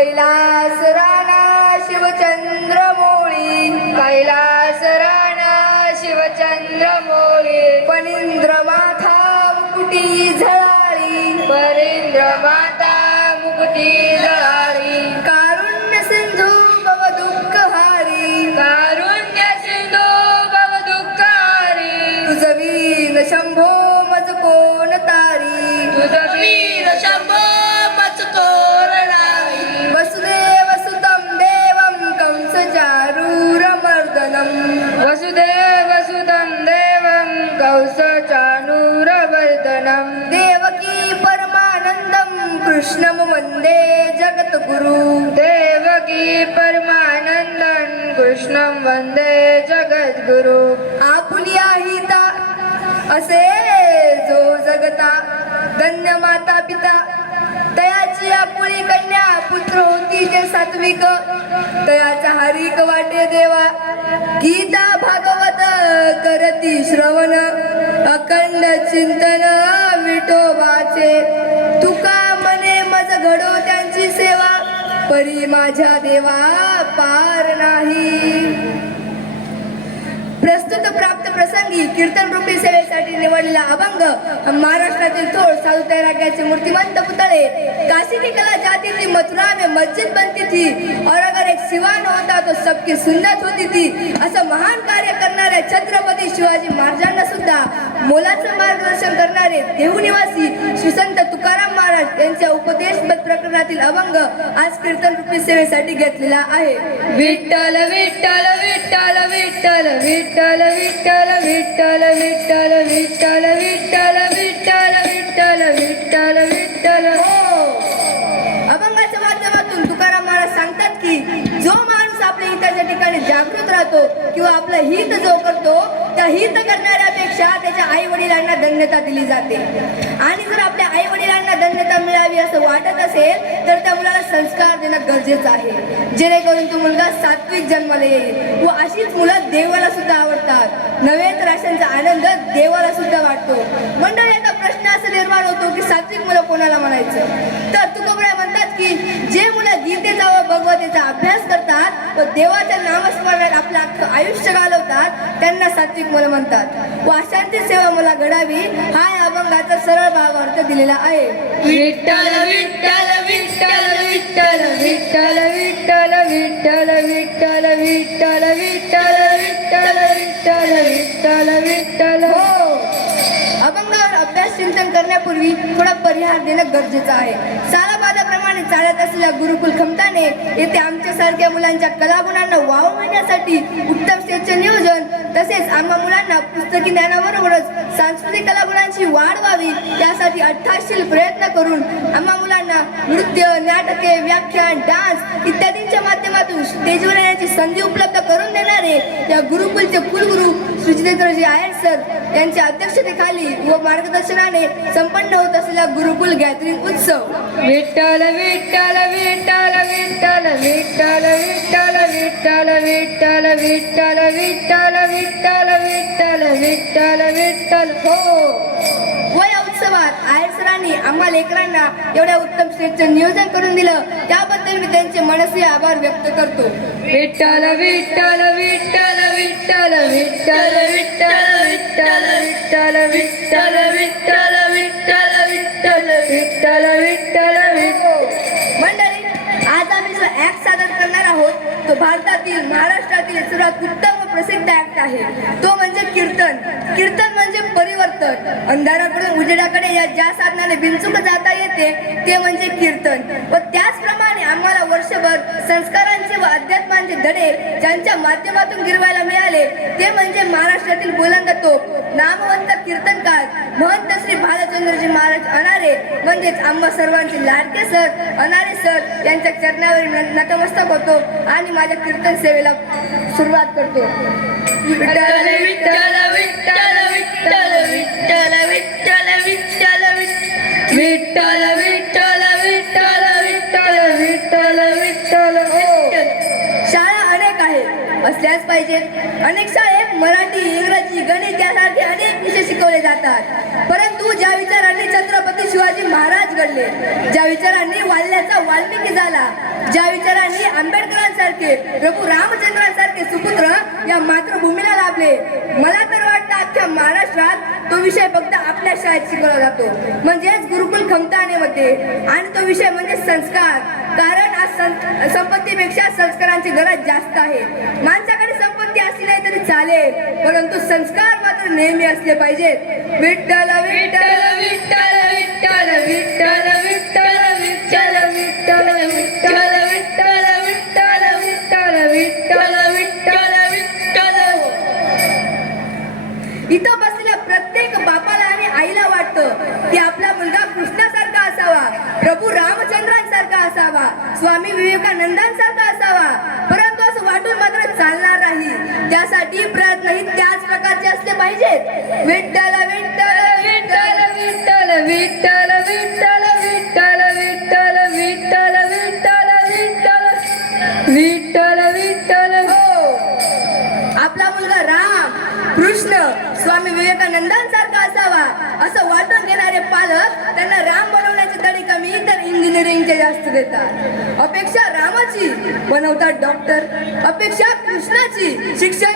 कैलास राणा शिवचंद्र मोळी, कैलास राणा शिवचंद्र मोळी, फणींद्र माथा मुकुटी झळाळी, फणींद्र माता मुकुटी झळाळी, कारुण्य सिंधू भव दुःखहारी, कारुण्य सिंधू भव दुःखहारी, तुझ वीर शंभो मज कोण तारी, तुझ वीर शंभो मज कोण नारी, वसुदेव सुतं देवं कंस चारूरमर्दनं, वसुदेव सुतं देवं कंस चाणूरमर्दनं, देवकी परमानन्दं कृष्णं वन्दे जगद्गुरु, देवकी परमानन्दं कृष्णं वन्दे जगद्गुरु, आपुलिया हिता असे जो जगता, धन्य माता पिता तयाची आपुली कन्या, पुत्र होती जे सात्विक, तयाचा हरिक वाटे देवा, गीता भागवत करती श्रवण, अखंड चिंतन विठोबाचे, तुका मने मज घडो त्यांची सेवा, परी माझ्या देवा पार नाही. प्रस्तुत प्राप्त प्रसंगी कीर्तन रूपी सेवेसाठी निवडलेला अभंग महाराष्ट्रातील थोर साधुताई रागाचे मूर्तिमंत पुतळे, काशी की कला जाती थी, मथुरा में मस्जिद बनती थी, और अगर एक सिवान होता तो सबकी सुन्नत होती थी, असं महान कार्य करणाऱ्या छत्रपती शिवाजी महाराजांना सुद्धा मोलाचं मार्गदर्शन करणारे देहू निवासी श्री संत तुकाराम महाराज यांच्या उपदेशबद्ध प्रकरणातील अभंग आज कीर्तन रूपी सेवेसाठी घेतलेला आहे. विठ्ठल विठ्ठल विठ्ठल विठ्ठल विठ्ठल विठ्ठल विठ्ठल विठ्ठल विठ्ठल विठ्ठल विठ्ठल विठ्ठल विठ्ठल विठ्ठल. हो, अभंगाच्या माध्यमातून तुकाराम महाराज सांगतात की जो माणूस आपल्या हिताच्या ठिकाणी जागृत राहतो किंवा आपलं हित जो करतो, त्या हित करणाऱ्यापेक्षा त्याच्या आई वडिलांना धन्यता दिली जाते. आणि जर आपल्या आई वडिलांना धन्यता मिळावी असं वाटत असेल तर त्या मुलाला संस्कार देणं गरजेचं आहे, जेणेकरून तो मुलगा सात्विक जन्माला येईल व अशीच मुलं देवाला सुद्धा आवडतात, नव्हे तर अशांचा आनंद देवाला सुद्धा वाटतो. मंडळी, आता प्रश्न असा निर्माण होतो की सात्विक मुलं कोणाला म्हणायचं? तर तुकोबराय म्हणतात की जे मुलं गीतेचा व भगवतेचा अभ्यास करतात व देवाच्या नामस्मरणात आपलं अख्खं आयुष्य घालवतात त्यांना सात्विक मुलं म्हणतात व अशांची सेवा मला घडावी हा या अभंगाचा सरळ भावार्थ दिलेला आहे. विठ्ठल विठ्ठल विठ्ठल विठ्ठल विठ्ठल विठ्ठल विठ्ठल विठ्ठल विठ्ठल विठ्ठल विठ्ठल विठ्ठल विठ्ठल विठ्ठल. हो, अभंगावर अभ्यास चिंतन करण्यापूर्वी थोडा परिहार देणं गरजेचं आहे. सालाबादाप्रमाणे चालत असलेल्या गुरुकुल खमताने येथे आमच्यासारख्या मुलांच्या कलागुणांना वाव मिळण्यासाठी उत्तम स्टेजचे नियोजन, तसेच आम्हा मुलांना पुस्तकी ज्ञानाबरोबरच सांस्कृतिक कलागुणांची वाढ व्हावी यासाठी अट्टाशील प्रयत्न करून आम्हा मुलांना नृत्य, नाटके, व्याख्यान, डान्स इत्यादींच्या माध्यमातून स्टेजवर येण्याची संधी उपलब्ध करून देणारे या गुरुकुलचे कुलगुरू श्री जितेंद्रजी आयर सर यांच्या अध्यक्षतेखाली व मार्गदर्शनाने संपन्न होत असलेला गुरुकुल गॅदरिंग उत्सव. विठ्ठल विठ्ठल विठ्ठल विठ्ठल विठ्ठल विठ्ठल विठ्ठल विठ्ठल विठ्ठल विठ्ठल विठ्ठल विठ्ठल विठ्ठल विठ्ठल. हो, व या उत्सवात आयर सरांनी आम्हा लेकरांना एवढ्या उत्तम स्टेजचं नियोजन करून दिलं त्याबद्दल मी त्यांचे मनसे आभार व्यक्त करतो. विठ्ठल विठ्ठल विठ्ठल विठ्ठल विठ्ठल विठ्ठल विठ्ठल विठ्ठल विठ्ठल विठ्ठल विठ्ठल विठ्ठल विठ्ठल विठ्ठल विठ्ठल. मंडळी, आज आम्ही जो ऍक्ट सादर करणार आहोत तो भारतातील, महाराष्ट्रातील सर्वात उत्तम व प्रसिद्ध ऍक्ट आहे. तो म्हणजे कीर्तन. कीर्तन म्हणजे परिवर्तन. अंधाराकडून उजेडाकडे या ज्या साधनाने बिनचूक जाता येते ते म्हणजे कीर्तन. व त्याचप्रमाणे आम्हाला वर्षभर संस्कारांचे व अध्यात्मांचे धडे ज्यांच्या माध्यमातून गिरवायला मिळाले ते म्हणजे महाराष्ट्रातील बुलंद तोप नामवंत कीर्तनकार महंत श्री भालचंद्रजी महाराज अनारे म्हणजेच आम्हा सर्वांचे लाडके सर अनारे सर यांच्या चरणावर नतमस्तक होतो आणि माझ्या कीर्तन सेवेला सुरुवात करतो. विठ्ठल विठ्ठल विठ्ठल विठ्ठल विठ्ठल विठ्ठल विठ्ठल विठ्ठल विठ्ठल विठ्ठल विठ्ठल विठ्ठल विठ्ठल. शाळा अनेक आहेत, असल्याच पाहिजेत. अनेक शाळेत मराठी, इंग्रजी, गणित यासारखे अनेक विषय शिकवले जातात, परंतु ज्या विचारांनी छत्रपती शिवाजी महाराज घडले, ज्या विचारांनी वाल्ल्याचा वाल्मिकी झाला, ज्या विचारांनी आंबेडकरांसारखे प्रभू रामचंद्रांसारखे सुपुत्र या मातृभूमीला लाभले. मला तर वाटतं अख्ख्या महाराष्ट्रात तो विषय फक्त आपल्या शाळेत शिकवला जातो, म्हणजेच गुरुकुल खमतानेमध्ये. आणि तो विषय म्हणजे संस्कार. कारण आज संपत्तीपेक्षा संस्कारांची गरज जास्त आहे. माणसाकडे संपत्ती असली नाही तरी चालेल, परंतु संस्कार मात्र नेहमी असले पाहिजेत. विठ्ठल विठ्ठल विठ्ठल विठ्ठल विठ्ठल विठ्ठल विठ्ठल विठ्ठल विठ्ठल विठ्ठल विठ्ठल विठ्ठल विठ्ठल विठ्ठल विठ्ठल. इथं बसलेल्या प्रत्येक बापाला आणि आईला वाटतं की आपला मुलगा कृष्णासारखा असावा, प्रभू रामचंद्रांसारखा असावा, स्वामी विवेकानंदांसारखा असावा. परंतु असं वाटून मात्र चालणार नाही. त्यासाठी प्रयत्नही त्याच प्रकारचे असले पाहिजेत. विठ्ठल विठ्ठल विठ्ठल विठ्ठल विठ्ठल विठ्ठल विठ्ठल विठ्ठल विठ्ठल विठ्ठल विठ्ठल विठ्ठल विठ्ठल. हो, आपला मुलगा राम, कृष्ण, स्वामी विवेकानंदांसारखा असावा असं वाटून घेणारे पालक त्यांना राम बनवण्याची तडी कमी तर इंजिनिअरिंगचे जास्त देतात. अपेक्षा रामाची बनवतात डॉक्टर, अपेक्षा कृष्णाची शिक्षण